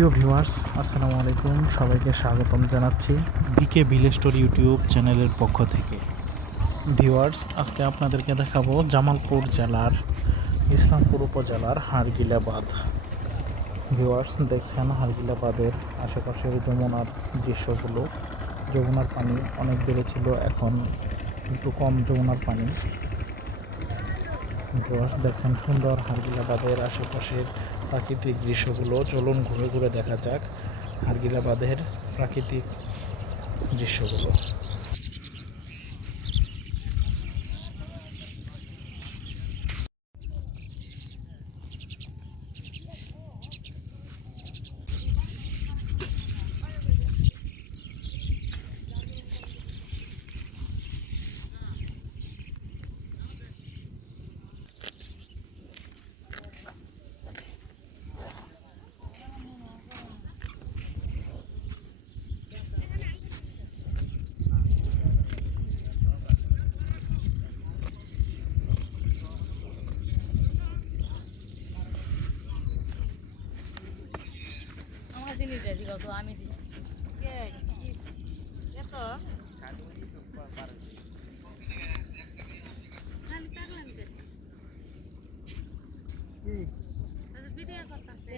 প্রিয় ভিউয়ার্স, আসসালামু আলাইকুম। সবাইকে স্বাগতম জানাচ্ছি বিকে ভিলেজ স্টোর ইউটিউব চ্যানেলের পক্ষ থেকে। ভিউয়ার্স, আজকে আপনাদেরকে দেখাবো জামালপুর জেলার ইসলামপুর উপজেলার হারগিলাবাদ। ভিউয়ার্স, দেখছেন হারগিলাবাদের আশেপাশের যমুনার দৃশ্যগুলো। যমুনার পানি অনেক বেড়েছিল, এখন একটু কম যমুনার পানি। ভিউয়ার্স দেখছেন সুন্দর হারগিলা বাঁধের আশেপাশের প্রাকৃতিক দৃশ্যগুলো। চলুন ঘুরে ঘুরে দেখা যাক হারগিলা বাঁধের প্রাকৃতিক দৃশ্যগুলো। দিয়েছি গল্প আমি দিছি ভিডিও করতাছে।